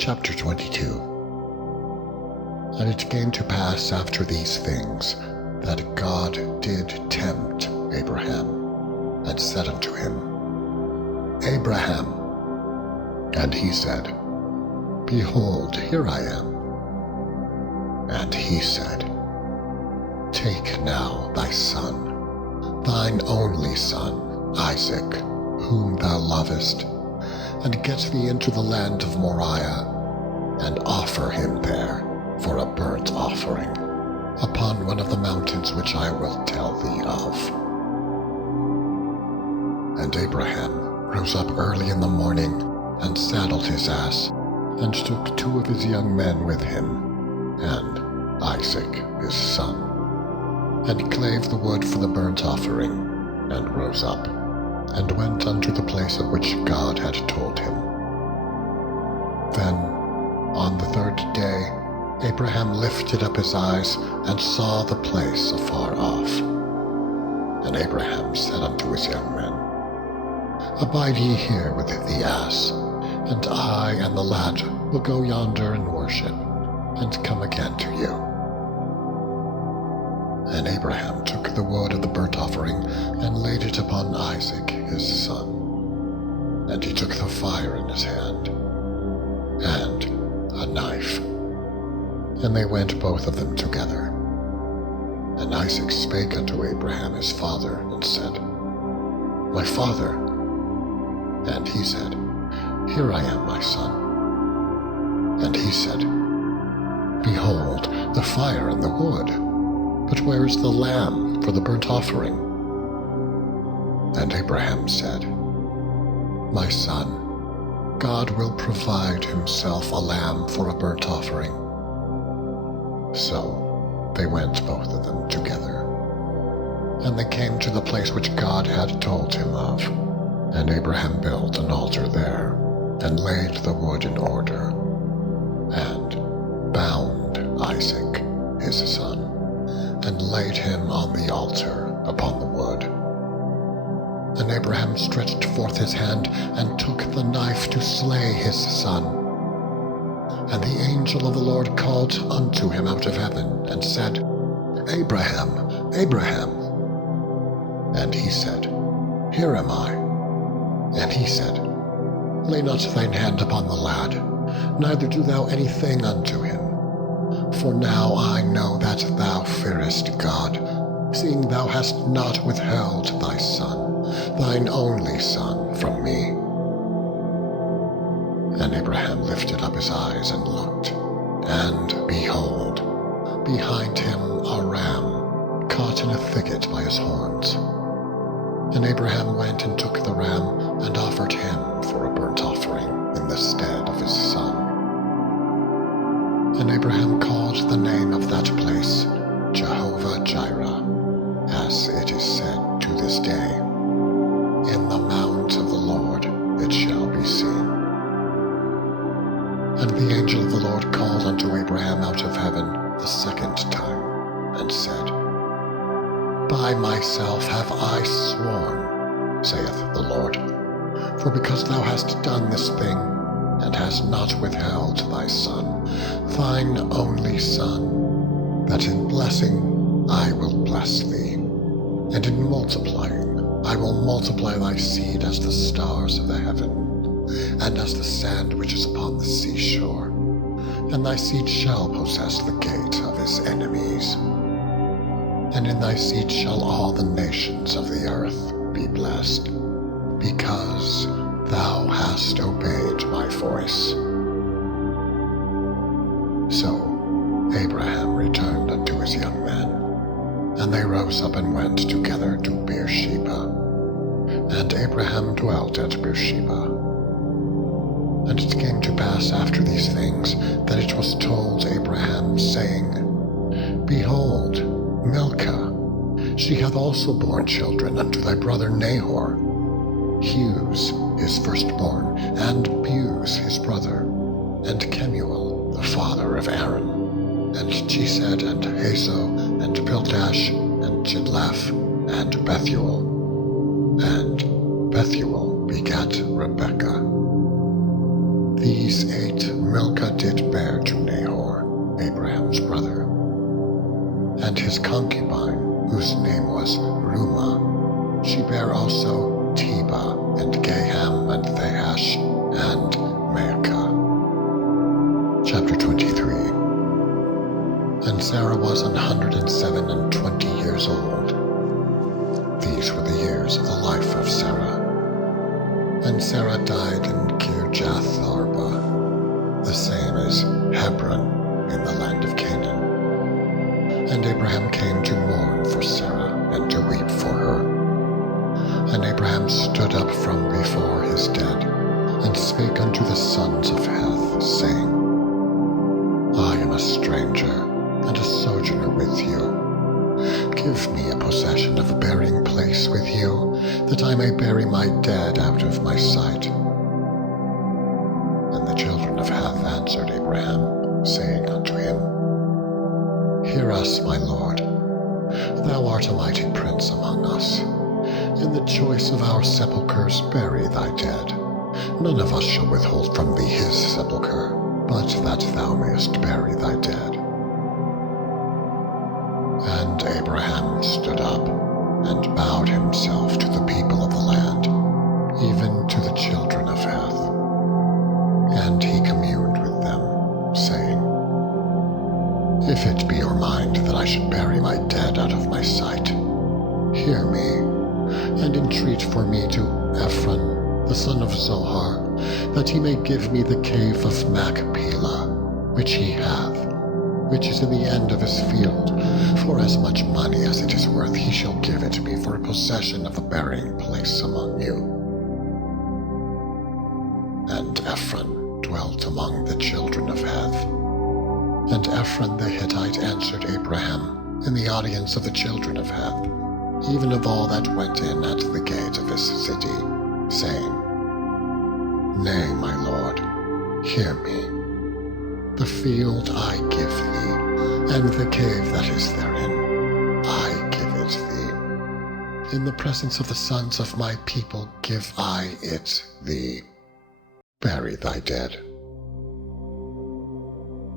Chapter 22. And it came to pass after these things that God did tempt Abraham, and said unto him, Abraham. And he said, Behold, here I am. And he said, Take now thy son, thine only son, Isaac, whom thou lovest, and get thee into the land of Moriah, and offer him there for a burnt offering, upon one of the mountains which I will tell thee of. And Abraham rose up early in the morning, and saddled his ass, and took 2 of his young men with him, and Isaac his son, and clave the wood for the burnt offering, and rose up, and went unto the place of which God had told him. Then, on the 3rd day, Abraham lifted up his eyes, and saw the place afar off. And Abraham said unto his young men, Abide ye here with the ass, and I and the lad will go yonder and worship, and come again to you. And Abraham took the wood of the burnt offering, and laid it upon Isaac his son. And he took the fire in his hand, and a knife. And they went both of them together. And Isaac spake unto Abraham his father, and said, My father. And he said, Here I am, my son. And he said, Behold, the fire and the wood, but where is the lamb for the burnt offering? And Abraham said, My son, God will provide himself a lamb for a burnt offering. So they went both of them together. And they came to the place which God had told him of. And Abraham built an altar there, and laid the wood in order, and bound Isaac his son, and laid him on the altar upon the wood. And Abraham stretched forth his hand, and took the knife to slay his son. And the angel of the Lord called unto him out of heaven, and said, Abraham, Abraham. And he said, Here am I. And he said, Lay not thine hand upon the lad, neither do thou anything unto him. For now I know that thou fearest God, seeing thou hast not withheld thy son, thine only son, from me. And Abraham lifted up his eyes and looked, and behold, behind him a ram, caught in a thicket by his horns. And Abraham went and took the ram, and offered him for a burnt offering in the stead of his son. And Abraham called the name of that place Jehovah-Jireh, as it is said to this day, In the mount of the Lord it shall be seen. And the angel of the Lord called unto Abraham out of heaven the 2nd time, and said, By myself have I sworn, saith the Lord, for because thou hast done this thing, and hast not withheld thy son, thine only son, that in blessing I will bless thee, and in multiplying I will multiply thy seed as the stars of the heaven, and as the sand which is upon the seashore, and thy seed shall possess the gate of his enemies. And in thy seed shall all the nations of the earth be blessed, because thou hast obeyed my voice. So Abraham returned unto his young men, and they rose up and went together to Beersheba. And Abraham dwelt at Beersheba. And it came to pass after these things that it was told Abraham, saying, Behold, Milcah, she hath also borne children unto thy brother Nahor, Huz his firstborn, and Buz his brother, and Kemuel the father of Aaron, and Chesed, and Hazo, and Pildash, and Chidlaph, and Bethuel. And Bethuel begat Rebekah. These 8 Milcah did bear to Nahor, Abraham's brother. And his concubine, whose name was Reumah, she bare also Tebah, and Gaham, and Thahash, and Maacah. Chapter 23. And Sarah was 127 years old. These were the years of the life of Sarah. And Sarah died in Kirjath Arba, the same as Hebron in the land of Canaan. And Abraham came to mourn for Sarah, and to weep for her. And Abraham stood up from before his dead, and spake unto the sons of Heth, saying, I am a stranger, and a sojourner with you. Give me a possession of a burying place with you, that I may bury my dead out of my sight. And the children of Heth answered Abraham, saying unto him, Hear us, my lord. Thou art a mighty prince among us. In the choice of our sepulchres bury thy dead. None of us shall withhold from thee his sepulchre, but that thou mayest bury thy dead. And Abraham stood up, and bowed himself to the people of the land, even to the children of Heth. And he communed with them, saying, If it be your mind that I should bury my dead out of my sight, hear me, and entreat for me to Ephron, the son of Zohar, that he may give me the cave of Machpelah, which he hath, which is in the end of his field. For as much money as it is worth, he shall give it me for a possession of a burying place among you. And Ephron dwelt among the children of Heth. And Ephron the Hittite answered Abraham in the audience of the children of Heth, even of all that went in at the gate of his city, saying, Nay, my lord, hear me. The field I give thee, and the cave that is therein, I give it thee. In the presence of the sons of my people give I it thee. Bury thy dead.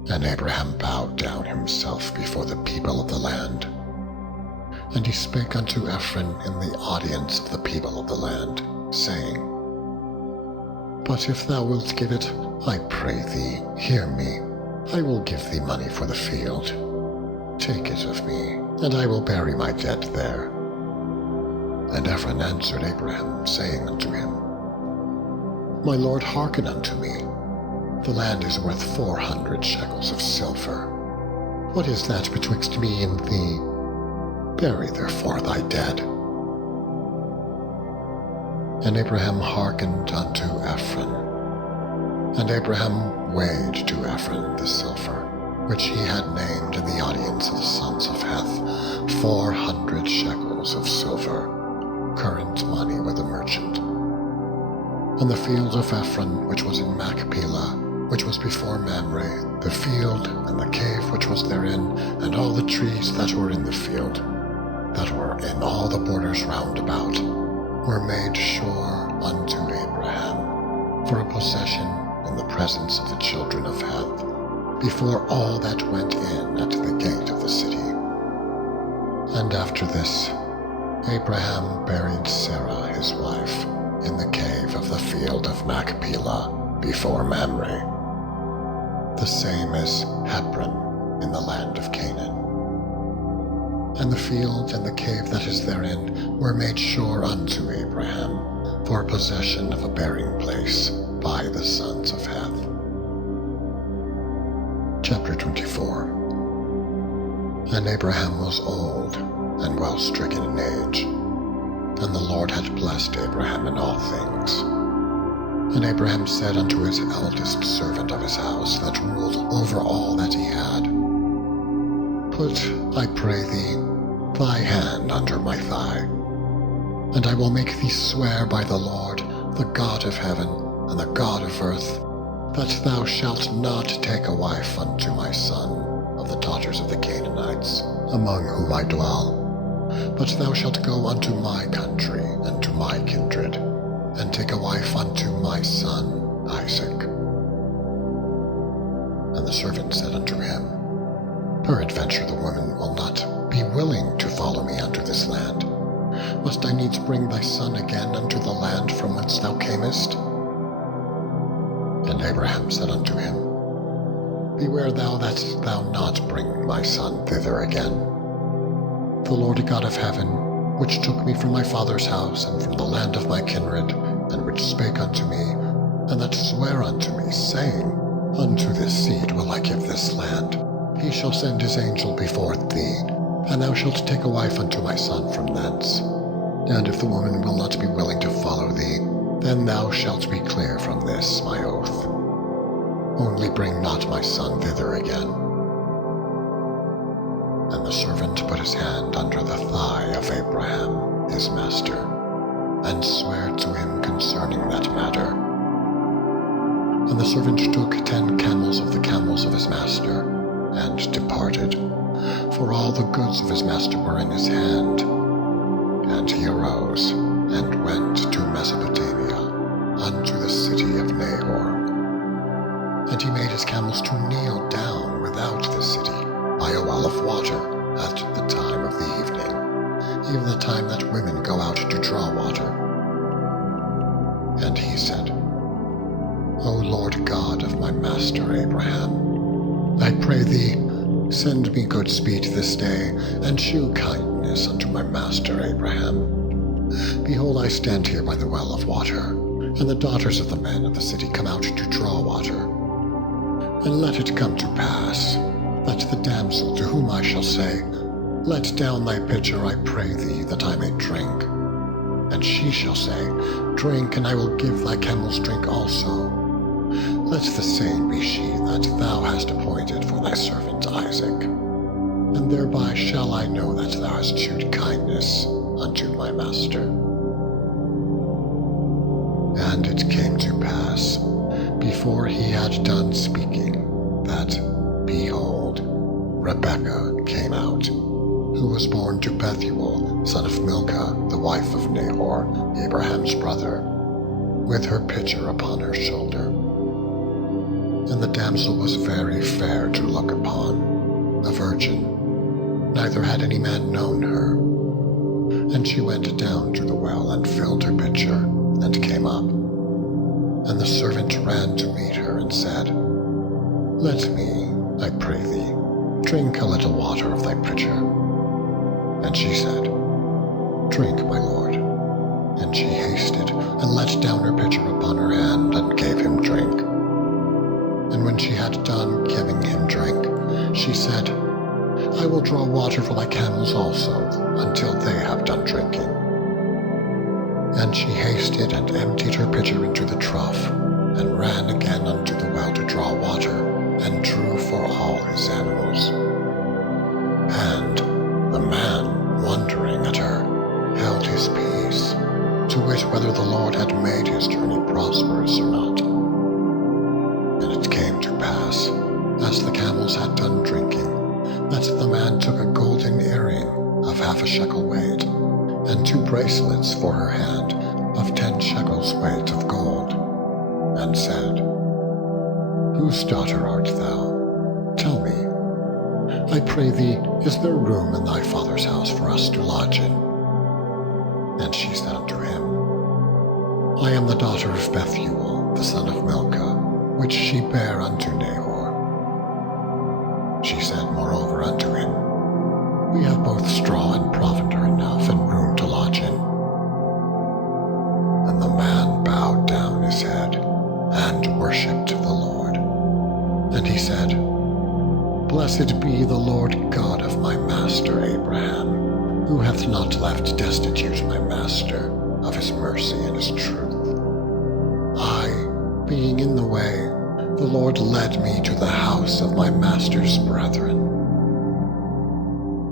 And Abraham bowed down himself before the people of the land. And he spake unto Ephron in the audience of the people of the land, saying, But if thou wilt give it, I pray thee, hear me. I will give thee money for the field. Take it of me, and I will bury my dead there. And Ephron answered Abraham, saying unto him, My lord, hearken unto me. The land is worth 400 shekels of silver. What is that betwixt me and thee? Bury therefore thy dead. And Abraham hearkened unto Ephron. And Abraham weighed to Ephron the silver, which he had named in the audience of the sons of Heth, 400 shekels of silver, current money with a merchant. And the field of Ephron, which was in Machpelah, which was before Mamre, the field, and the cave which was therein, and all the trees that were in the field, that were in all the borders round about, were made sure unto Abraham, for a possession in the presence of the children of Heth, before all that went in at the gate of the city. And after this, Abraham buried Sarah his wife in the cave of the field of Machpelah before Mamre. The same is Hebron in the land of Canaan. And the field and the cave that is therein were made sure unto Abraham, for possession of a burying place by the sons of Heth. Chapter 24. And Abraham was old, and well stricken in age, and the Lord had blessed Abraham in all things. And Abraham said unto his eldest servant of his house, that ruled over all that he had, Put, I pray thee, thy hand under my thigh, and I will make thee swear by the Lord, the God of heaven and the God of earth, that thou shalt not take a wife unto my son of the daughters of the Canaanites, among whom I dwell, but thou shalt go unto my country and to my kindred, and take a wife unto my son Isaac. And the servant said unto him, Peradventure the woman will not be willing to follow me unto this land. Must I needs bring thy son again unto the land from whence thou camest? And Abraham said unto him, Beware thou that thou not bring my son thither again. The Lord God of heaven, which took me from my father's house and from the land of my kindred, and which spake unto me, and that sware unto me, saying, Unto this seed will I give this land. He shall send his angel before thee, and thou shalt take a wife unto my son from thence. And if the woman will not be willing to follow thee, then thou shalt be clear from this my oath. Only bring not my son thither again. And the servant put his hand under the thigh of Abraham, his master, and sware to him concerning that matter. And the servant took 10 camels of the camels of his master, and departed, for all the goods of his master were in his hand. And he arose, and went to Mesopotamia, unto the city of Nahor. And he made his camels to kneel down without the city, by a well of water, at the time of the evening, even the time that women go out to draw water. And he said, O Lord God of my master Abraham, I pray thee, send me good speed this day, and shew kindness unto my master Abraham. Behold, I stand here by the well of water, and the daughters of the men of the city come out to draw water. And let it come to pass, that the damsel to whom I shall say, Let down thy pitcher, I pray thee, that I may drink. And she shall say, Drink, and I will give thy camels drink also. Let the same be she that thou hast appointed for thy servant Isaac. And thereby shall I know that thou hast shewed kindness unto my master. And it came to pass, before he had done speaking, that, behold, Rebekah came out, who was born to Bethuel, son of Milcah, the wife of Nahor, Abraham's brother, with her pitcher upon her shoulder. And the damsel was very fair to look upon, a virgin, neither had any man known her. And she went down to the well and filled her pitcher, and came up. And the servant ran to meet her and said, Let me, I pray thee, drink a little water of thy pitcher. And she said, Drink, my lord. And she hasted, and let down her pitcher upon her hand, and gave him drink. And when she had done giving him drink, she said, I will draw water for thy camels also, until they have done drinking. And she hasted and emptied her pitcher into the trough, and ran again unto the well to draw water, and drew for all his animals. And the man, wondering at her, held his peace, to wit whether the Lord had made his journey prosperous or not. And it came to pass, as the camels had done drinking, that the man took a golden earring of 1/2 shekel weight, and 2 bracelets for her hand of 10 shekels weight of gold, and said, Whose daughter art thou? Tell me, I pray thee, is there room in thy father's house for us to lodge in? And she said unto him, I am the daughter of Bethuel, the son of Milcah, which she bare unto Nahor. She said moreover unto him, We have both straw and provender enough, and room to lodge in. And the man bowed down his head, and worshipped the Lord. And he said, Blessed be the Lord God of my master Abraham, who hath not left destitute my master of his mercy and his truth. I, being in the way, the Lord led me to the house of my master's brethren.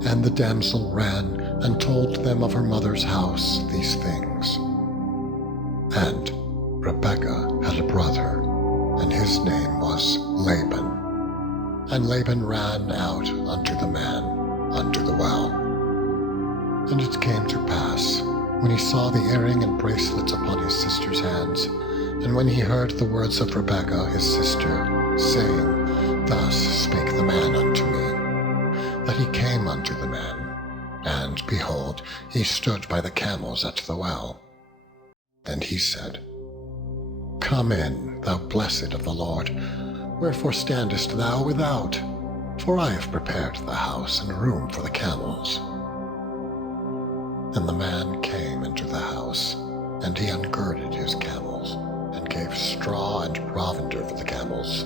And the damsel ran and told them of her mother's house these things. And Rebekah had a brother, and his name was Laban. And Laban ran out unto the man, unto the well. And it came to pass, when he saw the earring and bracelets upon his sister's hands, and when he heard the words of Rebekah his sister, saying, Thus spake the man unto me, that he came unto the man, and behold, he stood by the camels at the well. And he said, Come in, thou blessed of the Lord, wherefore standest thou without? For I have prepared the house and room for the camels. And the man came into the house, and he ungirded his camels, and gave straw and provender for the camels,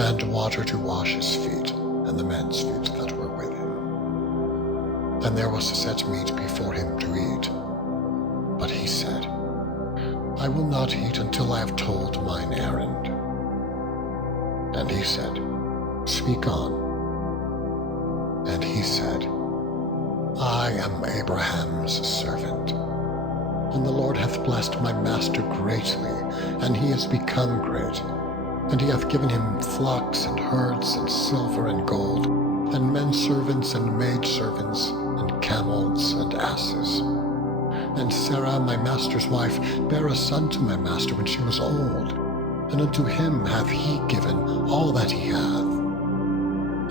and water to wash his feet, and the men's feet that were with him. And there was set meat before him to eat. But he said, I will not eat until I have told mine errand. And he said, Speak on. And he said, I am Abraham's servant, and the Lord hath blessed my master greatly, and he is become great. And he hath given him flocks and herds and silver and gold, and men servants and maid servants, and camels and asses. And Sarah my master's wife bare a son to my master when she was old, and unto him hath he given all that he hath.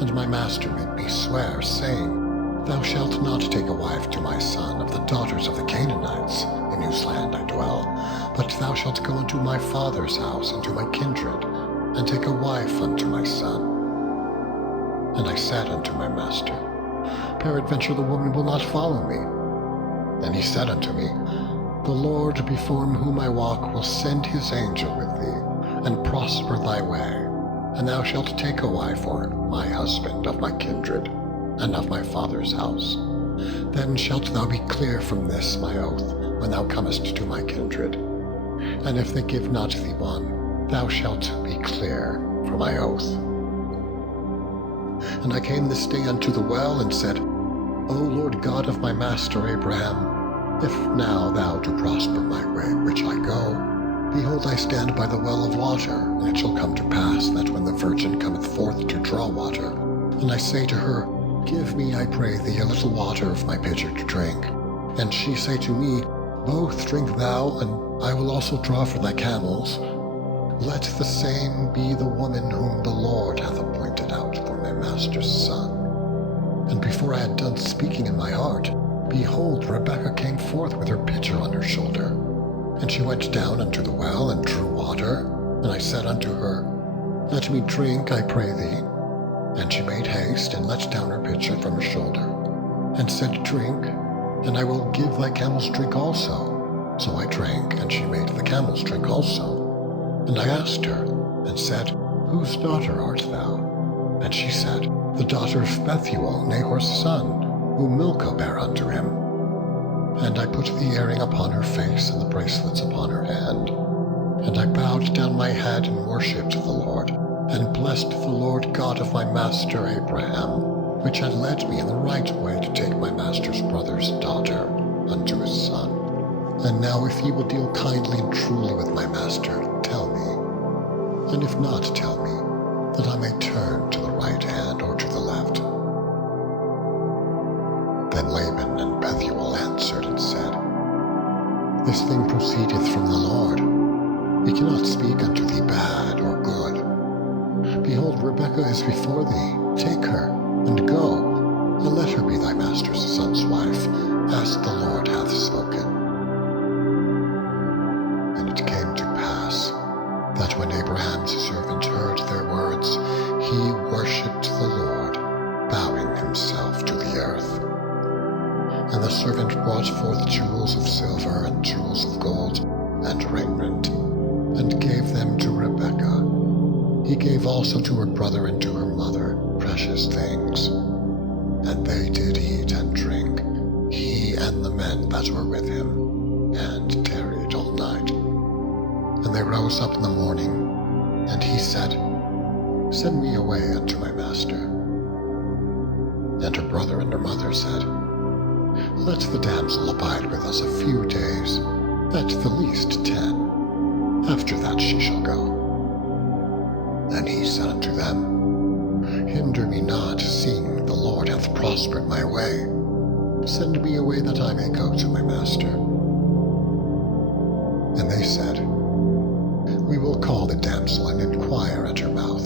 And my master made me swear, saying, Thou shalt not take a wife to my son of the daughters of the Canaanites, in whose land I dwell, but thou shalt go unto my father's house and to my kindred, and take a wife unto my son. And I said unto my master, Peradventure the woman will not follow me. And he said unto me, The Lord before whom I walk will send his angel with thee, and prosper thy way, and thou shalt take a wife for my husband of my kindred, and of my father's house. Then shalt thou be clear from this my oath, when thou comest to my kindred. And if they give not thee one, thou shalt be clear from my oath. And I came this day unto the well, and said, O Lord God of my master Abraham, if now thou do prosper my way which I go, behold, I stand by the well of water, and it shall come to pass that when the virgin cometh forth to draw water, and I say to her, Give me, I pray thee, a little water of my pitcher to drink. And she say to me, Both drink thou, and I will also draw for thy camels. Let the same be the woman whom the Lord hath appointed out for my master's son. And before I had done speaking in my heart, behold, Rebekah came forth with her pitcher on her shoulder. And she went down unto the well, and drew water. And I said unto her, Let me drink, I pray thee. And she made haste, and let down her pitcher from her shoulder, and said, Drink, and I will give thy camels drink also. So I drank, and she made the camels drink also. And I asked her, and said, Whose daughter art thou? And she said, The daughter of Bethuel, Nahor's son, whom Milcah bare unto him. And I put the earring upon her face, and the bracelets upon her hand. And I bowed down my head, and worshipped the Lord, and blessed the Lord God of my master Abraham, which had led me in the right way to take my master's brother's daughter unto his son. And now if ye will deal kindly and truly with my master, tell me, and if not, tell me, that I may turn to the right hand or to the left. Then Laban and Bethuel answered and said, This thing proceedeth from the Lord. We cannot speak unto thee bad or good. Behold, Rebekah is before thee, take her, and go, and let her be thy master's son's wife, as the Lord hath spoken. And it came to pass, that when Abraham's servant heard their words, he worshipped the Lord, bowing himself to the earth. And the servant brought forth jewels of silver and jewels of gold, and raiment, and gave them to Rebekah. He gave also to her brother and to her mother precious things. And they did eat and drink, he and the men that were with him, and tarried all night. And they rose up in the morning, and he said, Send me away unto my master. And her brother and her mother said, Let the damsel abide with us a few days, at the least 10. After that she shall go. And he said unto them, Hinder me not, seeing the Lord hath prospered my way. Send me away that I may go to my master. And they said, We will call the damsel and inquire at her mouth.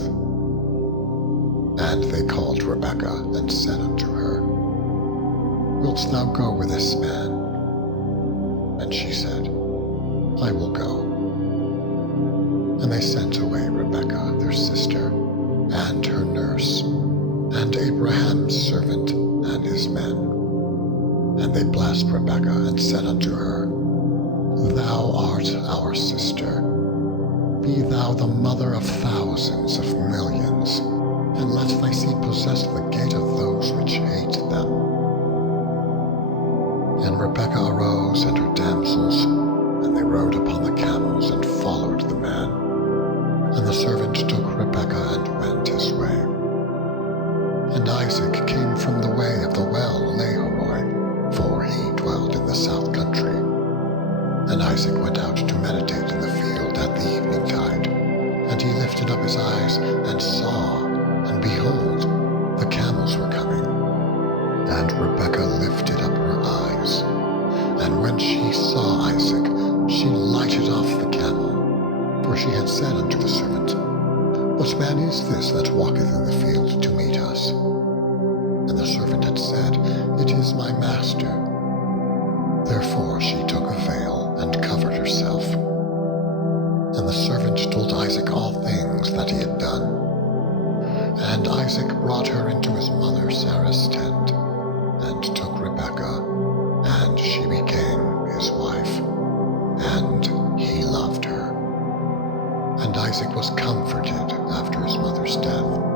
And they called Rebekah, and said unto her, Wilt thou go with this man? And she said, I will go. And they sent away Rebekah their sister, and her nurse, and Abraham's servant, and his men. And they blessed Rebekah, and said unto her, Thou art our sister. Be thou the mother of thousands of millions, and let thy seed possess the gate of those which hate them. And Rebekah arose, and her damsels, and they rode upon the camels, and followed the man. And the servant took Rebekah, and went his way. And Isaac came from the way of the well Lahairoi, for he dwelt in the south country. And Isaac went out to meditate in the field at the evening tide. And he lifted up his eyes, and saw, and behold, the camels were coming. And Rebekah lifted up her eyes, and when she saw Isaac, she lighted off the camel. For she had said unto the servant, What man is this that walketh in the field to meet us? And the servant had said, It is my master. Therefore she took a veil, and covered herself. And the servant told Isaac all things that he had done. And Isaac brought her into his mother Sarah's tent, and took Rebekah, and she became his wife, and he loved her. And Isaac was comforted after his mother's death.